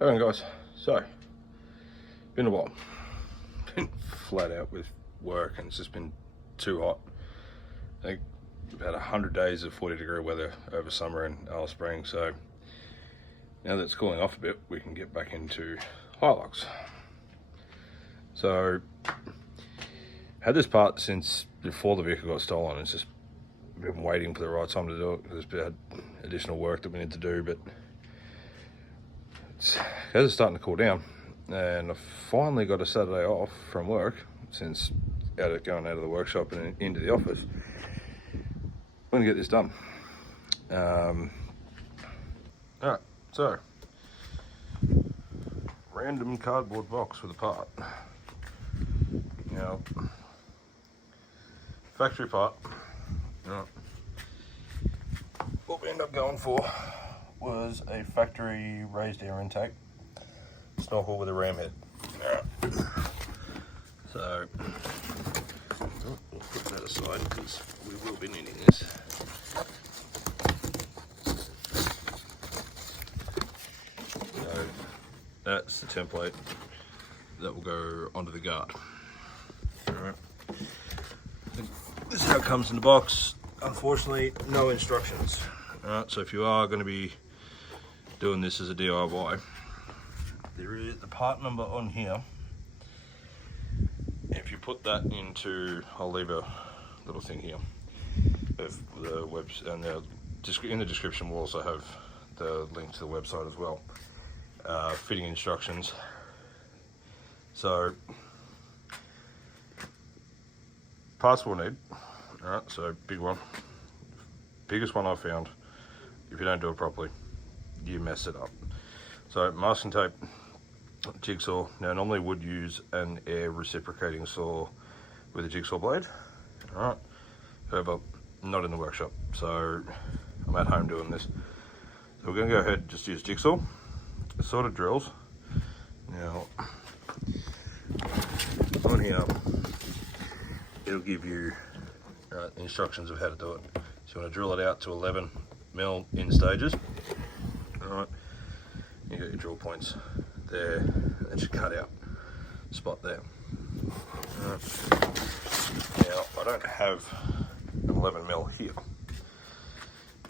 Alright guys, so, been a while. Been flat out with work and it's just been too hot. I think about 100 days of 40-degree weather over summer and Alice Springs, so now that it's cooling off a bit, we can get back into Hilux. So, had this part since before the vehicle got stolen. It's just been waiting for the right time to do it because we had additional work that we need to do, but as it's starting to cool down, and I finally got a Saturday off from work since going out of the workshop and into the office. I'm gonna get this done. Alright, so random cardboard box with a part. Now, factory part. Right. What we ended up going for was a factory raised air intake Snorkel with a ram head. Alright. So we'll put that aside because we will be needing this. So that's the template that will go onto the guard. Alright. This is how it comes in the box. Unfortunately, no instructions. Alright, so if you are going to be doing this as a DIY, there is the part number on here. If you put that into, I'll leave a little thing here of the webs, and in the description we'll also have the link to the website as well. Fitting instructions. So parts we'll need. Alright, so big one, biggest one I found. If you don't do it properly, you mess it up. So masking tape, jigsaw. Now normally would use an air reciprocating saw with a jigsaw blade. Alright, however, not in the workshop, so I'm at home doing this. So we're going to go ahead and just use jigsaw. It sort of drills. Now, on here, it'll give you instructions of how to do it. So you want to drill it out to 11mm in stages. Alright, you got your drill points there, and you cut out spot there. Alright. Now I don't have an 11mm here,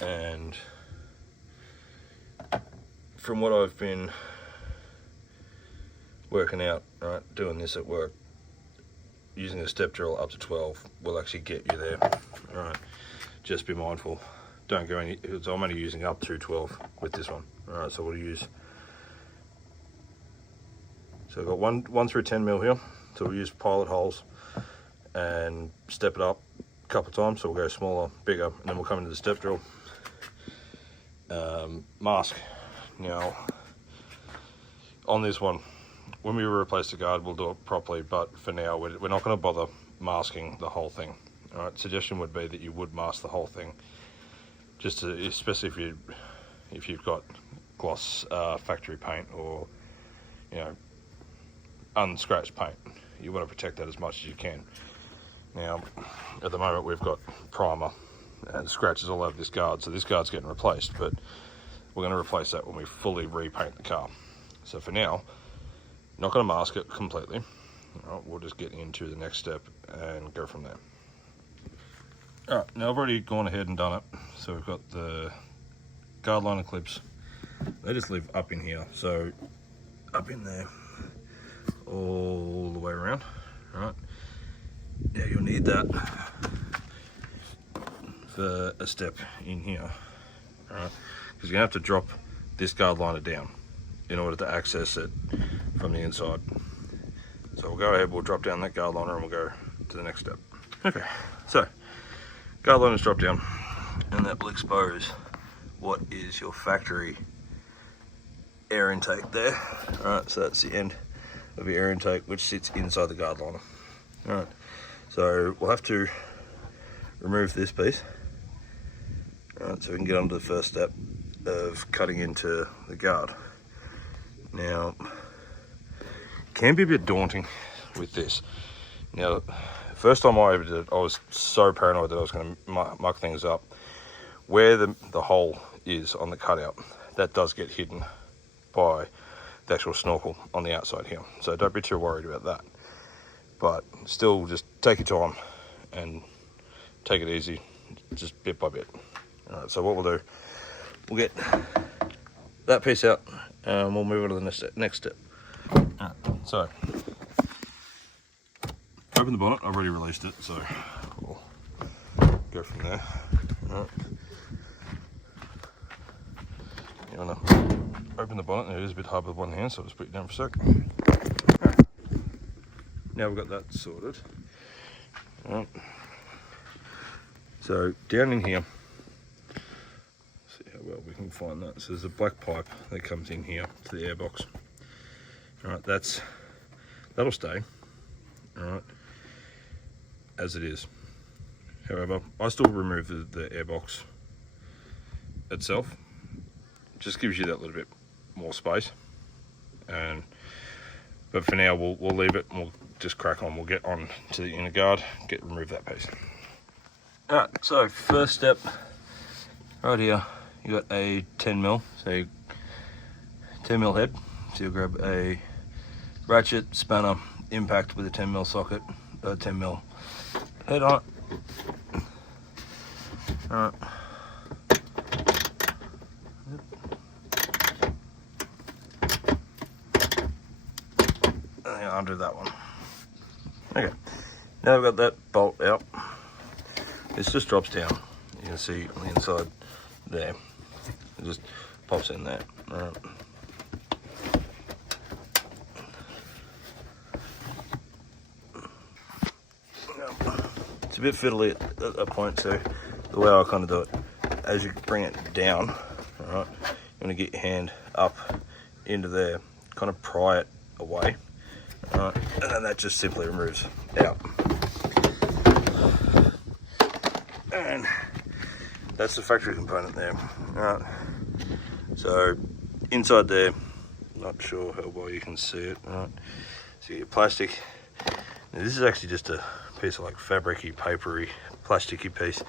and from what I've been working out, right, doing this at work, using a step drill up to 12 will actually get you there. Alright, just be mindful. Don't go any, I'm only using up to 12 with this one. Alright, so we'll use, so I've got one through 10mm here. So we'll use pilot holes and step it up a couple of times. So we'll go smaller, bigger, and then we'll come into the step drill. Mask. Now, on this one, when we replace the guard, we'll do it properly, but for now, we're not going to bother masking the whole thing. All right, suggestion would be that you would mask the whole thing, just to, especially if you've got gloss factory paint or, you know, unscratched paint. You want to protect that as much as you can. Now, at the moment, we've got primer and scratches all over this guard, so this guard's getting replaced, but we're going to replace that when we fully repaint the car. So for now, not going to mask it completely. All right, we'll just get into the next step and go from there. Alright, now I've already gone ahead and done it. So we've got the guard liner clips. They just live up in here, so up in there all the way around. Alright, now you'll need that for a step in here. Alright, because you're going to have to drop this guard liner down in order to access it from the inside. So we'll go ahead, we'll drop down that guard liner and we'll go to the next step. Okay, so guard liner's drop down, and that will expose what is your factory air intake there. Alright, so that's the end of your air intake, which sits inside the guard liner. Alright, so we'll have to remove this piece. Alright, so we can get on to the first step of cutting into the guard. Now, it can be a bit daunting with this. Now, first time I ever did it, I was so paranoid that I was going to muck things up. Where the hole is on the cutout, that does get hidden by the actual snorkel on the outside here. So don't be too worried about that. But still, just take your time and take it easy, just bit by bit. All right, so what we'll do, we'll get that piece out and we'll move on to the next step. All right, so open the bonnet. I've already released it, so we'll go from there. All right. You want to open the bonnet, and it is a bit hard with one hand, so I'll just put it down for a sec. Right. Now we've got that sorted. All right. So down in here, see how well we can find that. So there's a black pipe that comes in here to the airbox. All right, that'll stay. All right, as it is. However, I still remove the airbox itself. Just gives you that little bit more space, but for now we'll leave it and we'll just crack on. We'll get on to the inner guard, remove that piece. All right, so first step right here, you got a 10mm, so 10mm head. So you'll grab a ratchet, spanner, impact with a 10mm socket, 10mm head on it. All right. Undo that one. Okay, now we've got that bolt out. This just drops down. You can see on the inside there. It just pops in there. All right. It's a bit fiddly at that point, so the way I kind of do it, as you bring it down, all right, you want to get your hand up into there, kind of pry it away. Alright, and then that just simply removes out. And that's the factory component there. Alright, so inside there, not sure how well you can see it. Alright, so you get plastic. Now this is actually just a piece of like fabric-y, papery, plasticky piece,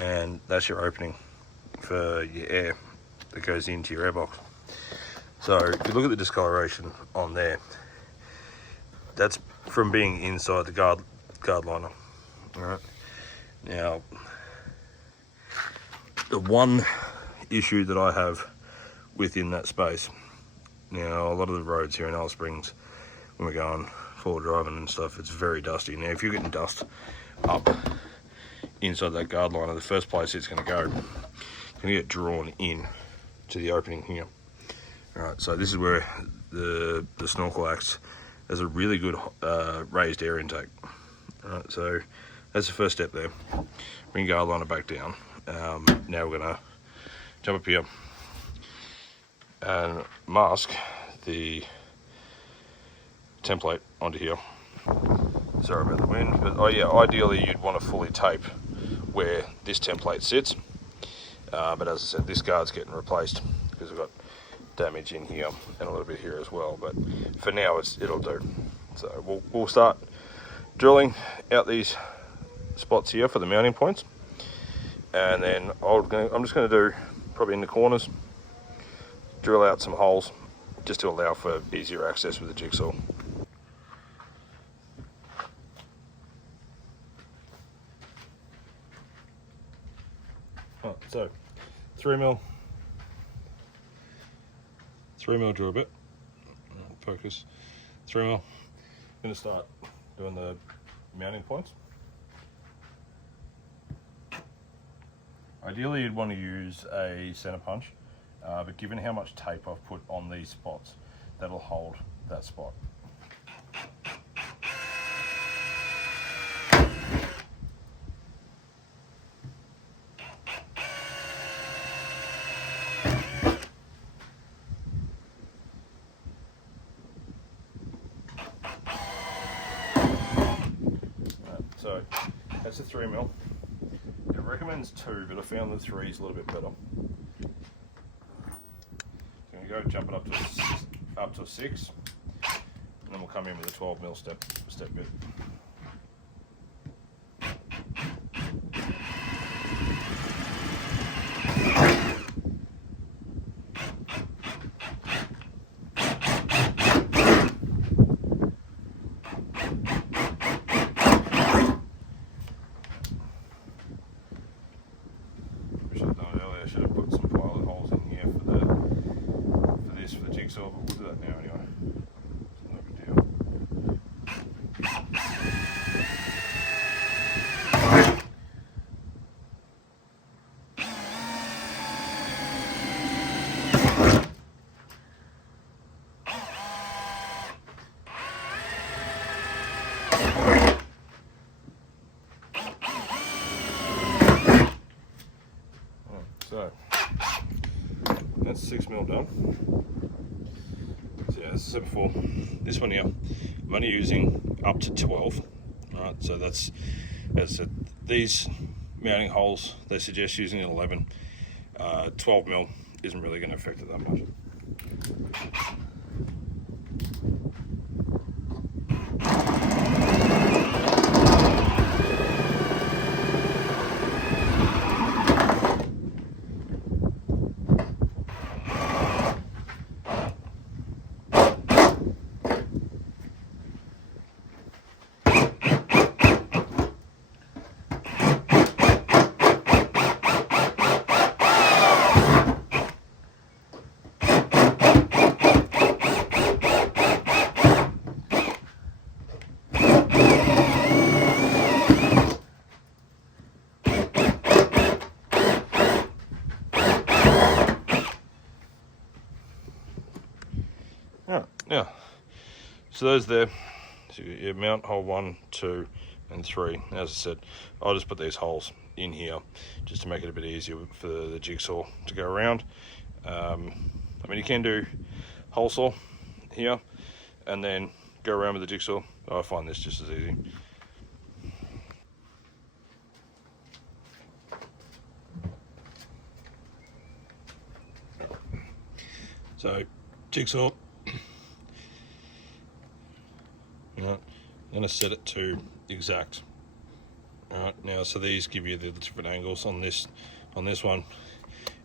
and that's your opening for your air that goes into your airbox. So if you look at the discoloration on there, that's from being inside the guard liner. All right. Now, the one issue that I have within that space, now a lot of the roads here in Alice Springs, when we're going forward driving and stuff, it's very dusty. Now, if you're getting dust up inside that guard liner, the first place it's going to go, it's going to get drawn in to the opening here. All right. So this is where the Snorkel acts as a really good raised air intake. All right, so that's the first step there. Bring guard liner back down. Now we're gonna jump up here and mask the template onto here. Sorry about the wind, but oh yeah, ideally you'd want to fully tape where this template sits. But as I said, this guard's getting replaced because we've got damage in here and a little bit here as well, but for now it'll do. So we'll start drilling out these spots here for the mounting points, and then I'm just going to do probably in the corners, drill out some holes just to allow for easier access with the jigsaw. Right, so 3mm drill bit, focus, 3mm. I'm going to start doing the mounting points. Ideally you'd want to use a center punch, but given how much tape I've put on these spots, that'll hold that spot. So that's a 3mm. It recommends 2, but I found the 3 is a little bit better. So I'm going to go jump it up to 6, and then we'll come in with a 12mm step bit. Right, jigsaw, but we'll do that now anyway. It's no big deal. So that's 6mm done. So yeah, as I said before, this one here, I'm only using up to 12. Right, so that's, as I said, these mounting holes, they suggest using 11. 12mm isn't really going to affect it that much. Now, so those there, so you mount hole 1, 2 and 3. As I said, I'll just put these holes in here just to make it a bit easier for the jigsaw to go around. I mean, you can do hole saw here and then go around with the jigsaw. I find this just as easy. So, jigsaw. Right, I'm going to set it to exact. Alright, now so these give you the different angles on this one. You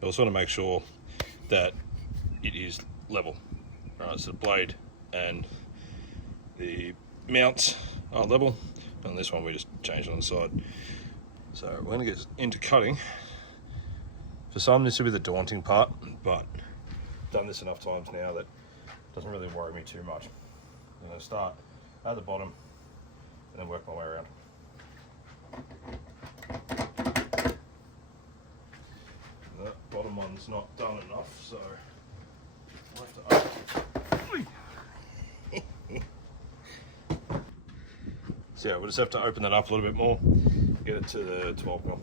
also want to make sure that it is level. Alright, so the blade and the mounts are level. On this one we just changed on the side. So we're going to get into cutting. For some this will be the daunting part, but I've done this enough times now that it doesn't really worry me too much. I'm going to start at the bottom and then work my way around. The bottom one's not done enough, so I'll have to open. So yeah, we'll just have to open that up a little bit more, get it to the 12mm.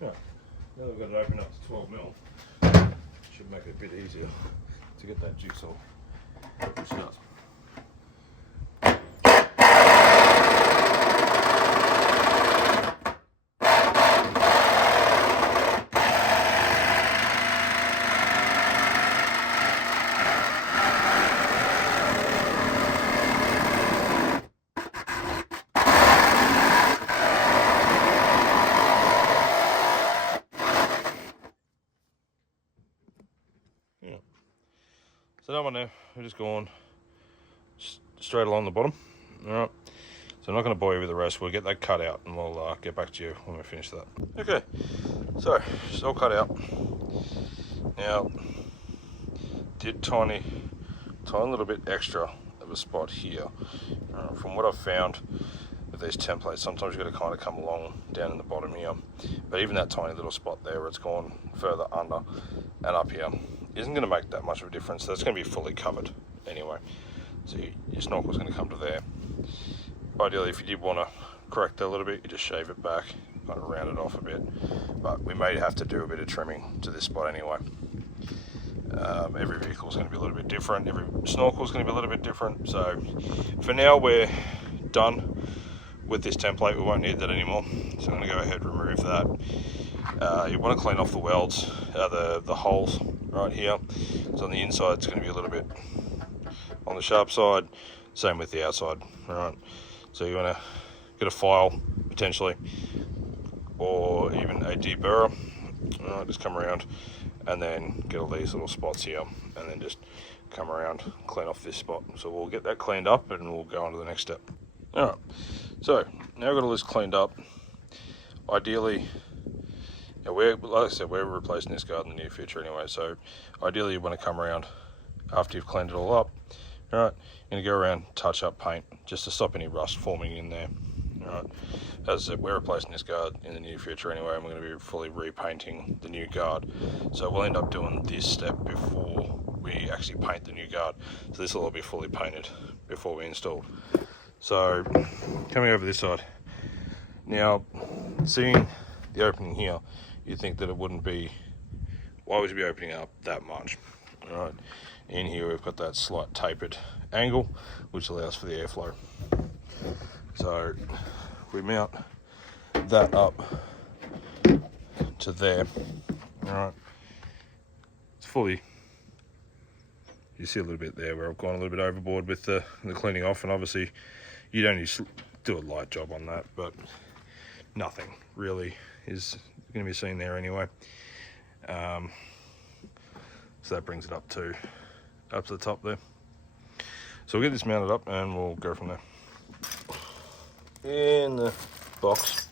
Yeah, now that we've got it open up to 12mm, should make it a bit easier to get that jigsaw pushed out. So that one there, we're just going straight along the bottom. Alright, so I'm not going to bore you with the rest. We'll get that cut out and we'll get back to you when we finish that. Okay, so it's all cut out. Now, did tiny little bit extra of a spot here. From what I've found with these templates, sometimes you've got to kind of come along down in the bottom here. But even that tiny little spot there where it's gone further under and up here isn't going to make that much of a difference. That's going to be fully covered anyway. So your snorkel's going to come to there. Ideally, if you did want to correct that a little bit, you just shave it back, kind of round it off a bit. But we may have to do a bit of trimming to this spot anyway. Every vehicle is going to be a little bit different. Every snorkel is going to be a little bit different. So for now, we're done with this template. We won't need that anymore. So I'm going to go ahead and remove that. You want to clean off the welds, the holes right here. So on the inside, it's going to be a little bit on the sharp side. Same with the outside. All right. So you want to get a file potentially, or even a deburrer. All right, just come around and then get all these little spots here, and then just come around, clean off this spot. So we'll get that cleaned up and we'll go on to the next step. All right. So now I've got all this cleaned up. Ideally, Now like I said, we're replacing this guard in the near future anyway, so ideally you want to come around after you've cleaned it all up. All right, you're gonna go around, touch up paint, just to stop any rust forming in there. All right, as I said, we're replacing this guard in the near future anyway, and we're gonna be fully repainting the new guard. So we'll end up doing this step before we actually paint the new guard. So this will all be fully painted before we install. So coming over this side, now seeing the opening here, you'd think that it wouldn't be, why would you be opening up that much? All right, in here we've got that slight tapered angle, which allows for the airflow. So if we mount that up to there, all right, it's fully, you see a little bit there where I've gone a little bit overboard with the cleaning off, and obviously you'd only do a light job on that, but nothing really is going to be seen there anyway. So that brings it up to the top there. So we'll get this mounted up and we'll go from there. In the box,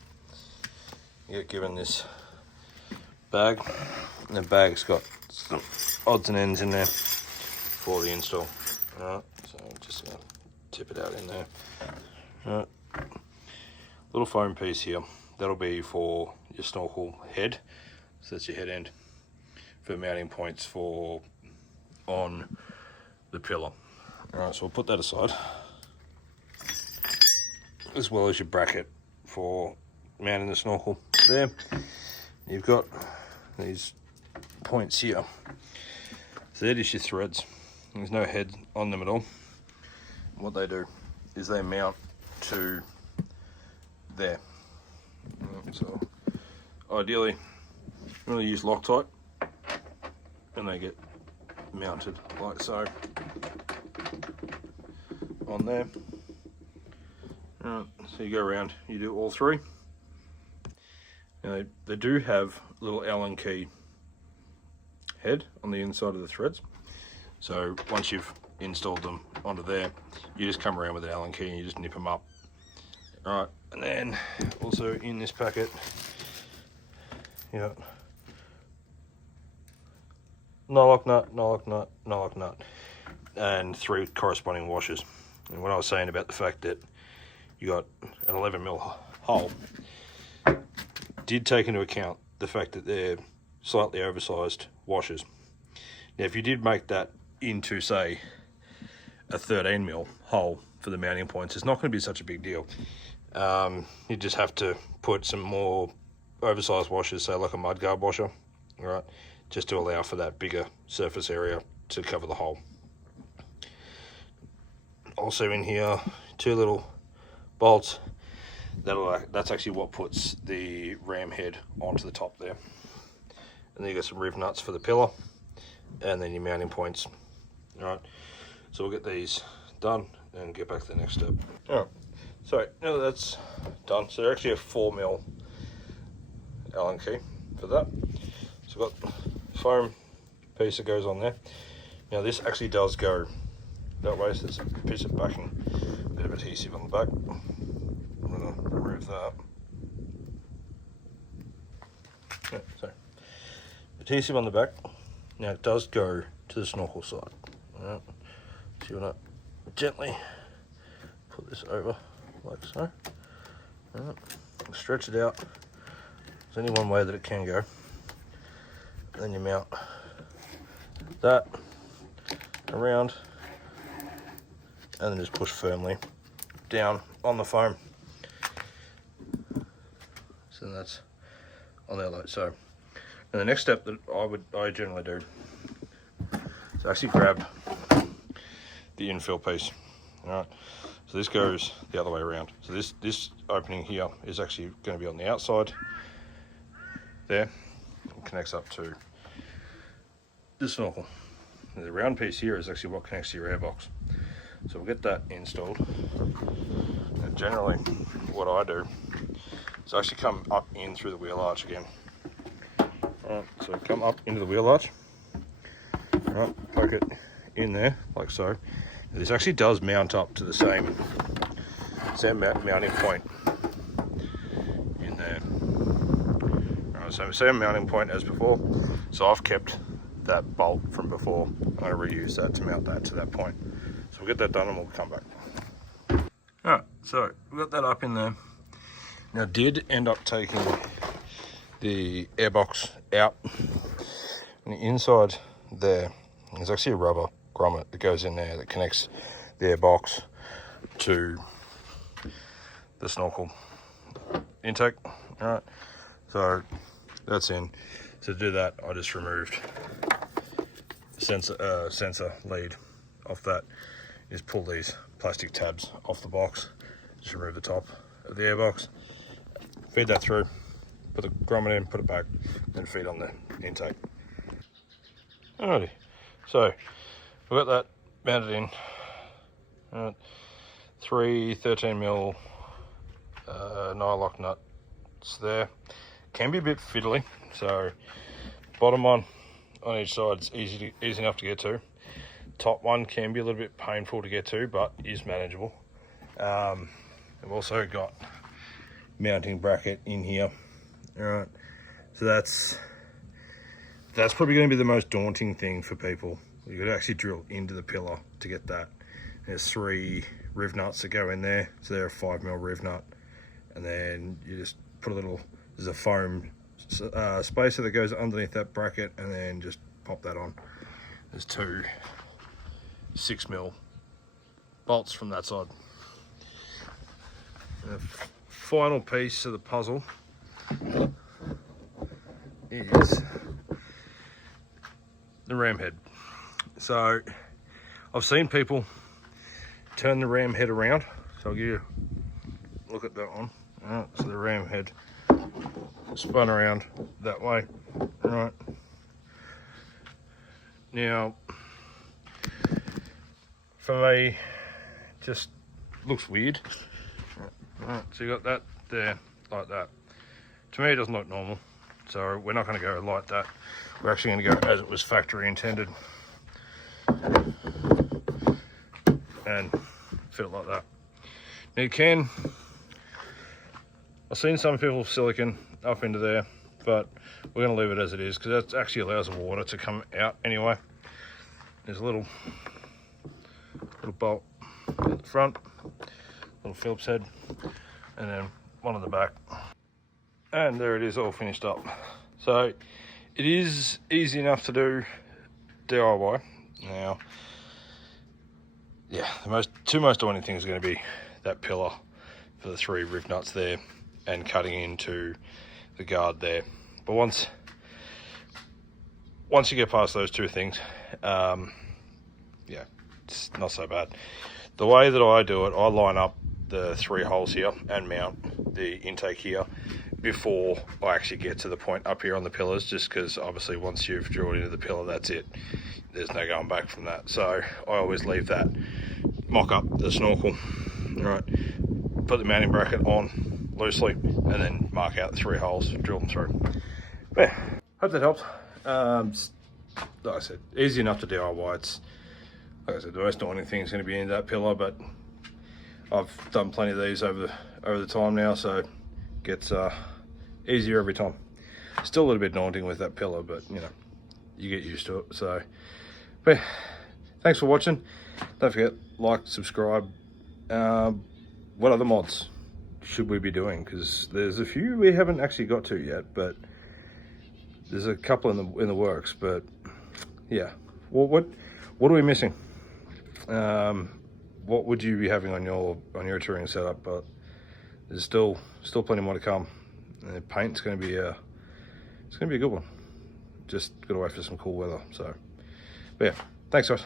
you get given this bag, and the bag's got some odds and ends in there for the install. Alright, so I'm just going to tip it out in there. Alright, little foam piece here, that'll be for your snorkel head, so that's your head end, for mounting points for on the pillar. Alright, so we'll put that aside, as well as your bracket for mounting the snorkel there. You've got these points here, so they're just your threads. There's no head on them at all. What they do is they mount to there. So ideally you want to use Loctite, and they get mounted like so on there. So you go around, you do all three. Now they do have a little Allen key head on the inside of the threads. So once you've installed them onto there, you just come around with an Allen key and you just nip them up. Alright, and then also in this packet, you got nylock nut, and 3 corresponding washers. And what I was saying about the fact that you got an 11mm hole did take into account the fact that they're slightly oversized washers. Now if you did make that into, say, a 13mm hole for the mounting points, it's not going to be such a big deal. You just have to put some more oversized washers, say like a mudguard washer, right, just to allow for that bigger surface area to cover the hole. Also in here, 2 little bolts. That's actually what puts the ram head onto the top there. And then you got some riv nuts for the pillar, and then your mounting points. Alright, so we'll get these done and get back to the next step. Alright, so now that that's done, so they're actually a 4mm Allen key for that. So I've got foam piece that goes on there. Now this actually does go that way, so there's a piece of backing, a bit of adhesive on the back. I'm going to remove that. Yeah, so adhesive on the back. Now it does go to the snorkel side. Alright, so you want to gently put this over like so. Alright, stretch it out. There's only one way that it can go. Then you mount that around, and then just push firmly down on the foam. So that's on there like so. And the next step that I generally do is actually grab the infill piece. Alright, so this goes the other way around. So this opening here is actually going to be on the outside there. It connects up to the snorkel. And the round piece here is actually what connects to your airbox. So we'll get that installed. And generally what I do is I actually come up in through the wheel arch again. Alright, so come up into the wheel arch. Alright, poke it in there like so. And this actually does mount up to the same mounting point in there. Alright, So same mounting point as before. So I've kept that bolt from before. I'm going to reuse that to mount that to that point. So we'll get that done and we'll come back. Alright, so we've got that up in there. Now I did end up taking the airbox out. And the inside there's actually a rubber grommet that goes in there that connects the airbox to the snorkel intake. Alright, so that's in. To do that, I just removed the sensor lead off that. Just pull these plastic tabs off the box. Just remove the top of the airbox. Feed that through. Put the grommet in, put it back, then feed on the intake. Alrighty, so we've got that mounted in. 3 13mm nylock nuts there. Can be a bit fiddly, so bottom one on each side is easy enough to get to. Top one can be a little bit painful to get to, but is manageable. I've also got mounting bracket in here. Alright, so that's probably going to be the most daunting thing for people. You've got to actually drill into the pillar to get that. There's 3 riv nuts that go in there, so they're a 5mm riv nut, and then you just put there's a foam spacer that goes underneath that bracket, and then just pop that on. There's 2 6mm bolts from that side. And the final piece of the puzzle is the ram head. So I've seen people turn the ram head around, so I'll give you a look at that one. Alright, so the ram head spun around that way. Alright, now for me, just looks weird. Alright, so you got that there like that. To me it doesn't look normal, so we're not going to go like that. We're actually going to go as it was factory intended and fit it like that. Now you can, I've seen some people silicon up into there, but we're going to leave it as it is because that actually allows the water to come out anyway. There's a little bolt at the front, little Phillips head, and then one at the back. And there it is, all finished up. So it is easy enough to do DIY. Now, yeah, the two most daunting things are going to be that pillar for the 3 riv nuts there and cutting into the guard there. But once you get past those 2 things, yeah, it's not so bad. The way that I do it, I line up the 3 holes here and mount the intake here before I actually get to the point up here on the pillars, just because obviously once you've drilled into the pillar, that's it. There's no going back from that. So I always leave that, mock up the snorkel, right, put the mounting bracket on loosely, and then mark out the 3 holes, drill them through. But yeah, hope that helps. Like I said, easy enough to DIY. It's, like I said, the most daunting thing is going to be in that pillar, but I've done plenty of these over the time now, so it gets easier every time. Still a little bit daunting with that pillar, but you know, you get used to it. So, but yeah, thanks for watching. Don't forget, like, subscribe. What other mods should we be doing? Because there's a few we haven't actually got to yet, but there's a couple in the works. But yeah, what are we missing? What would you be having on your touring setup? But there's still plenty more to come. And the paint's going to be a good one. Just got to wait for some cool weather. So, but yeah, thanks guys.